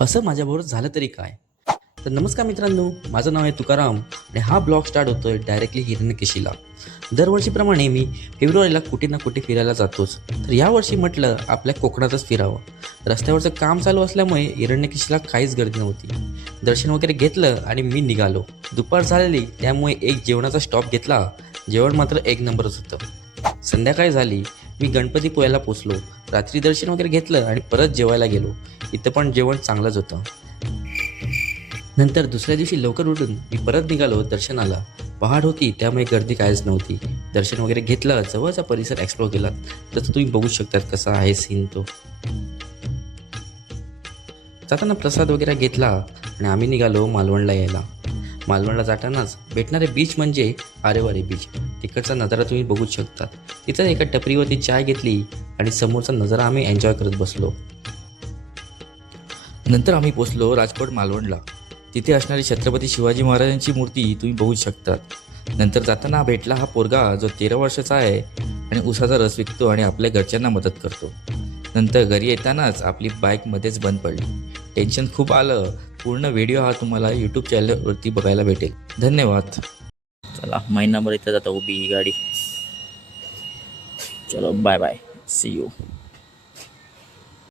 असं माझ्याबरोबर झालं तरी काय? तर नमस्कार मित्रांनो, माझं नाव आहे तुकाराम आणि हा ब्लॉग स्टार्ट होतोय डायरेक्टली हिरण्यकेशीला. दरवर्षीप्रमाणे मी फेब्रुवारीला कुठे ना कुठे फिरायला जातोच. तर यावर्षी म्हटलं आपल्या कोकणातच फिरावं. रस्त्यावरचं काम चालू असल्यामुळे हिरण्यकेशीला काहीच गर्दी नव्हती. दर्शन वगैरे घेतलं आणि मी निघालो. दुपार झालेली त्यामुळे एक जेवणाचा स्टॉप घेतला. जेवण मात्र एक नंबरच होतं. संध्याकाळी झाली, मी गणपतीपुळ्याला पोचलो. रात्री दर्शन वगैरे घेतलं आणि परत जेवायला गेलो. इथं पण जेवण चांगलंच होतं. नंतर दुसऱ्या दिवशी लवकर उठून मी परत निघालो दर्शनाला. पहाड होती त्यामुळे गर्दी काहीच नव्हती. दर्शन वगैरे घेतलं, जवळचा परिसर एक्सप्लोर केला. तसं तुम्ही बघू शकतात कसा आहे सीन तो. जाताना प्रसाद वगैरे घेतला आणि आम्ही निघालो मालवणला यायला. मालवणला जातानाच भेटणारे बीच म्हणजे आरेवारे बीच. तिकडचा नजारा तुम्ही बघू शकता. तिथं एका टपरीवरती चाय घेतली आणि समोरचा नजारा आम्ही एन्जॉय करत बसलो. नंतर आम्ही पोचलो राजकोट मालवणला. तिथे असणारी छत्रपती शिवाजी महाराजांची मूर्ती तुम्ही बघू शकता. नंतर जाताना भेटला हा पोरगा जो 13 वर्षाचा आहे आणि उसाचा रस विकतो आणि आपल्या घरच्यांना मदत करतो. नंतर घरी येतानाच आपली बाईक मध्येच बंद पडली. टेन्शन खूप आलं. पूर्ण व्हिडिओ हा तुम्हाला यूट्यूब चॅनलवरती बघायला भेटेल. धन्यवाद. चला महिनाभर इथं जाता उभी ही गाडी. चलो बाय बाय, सी यू.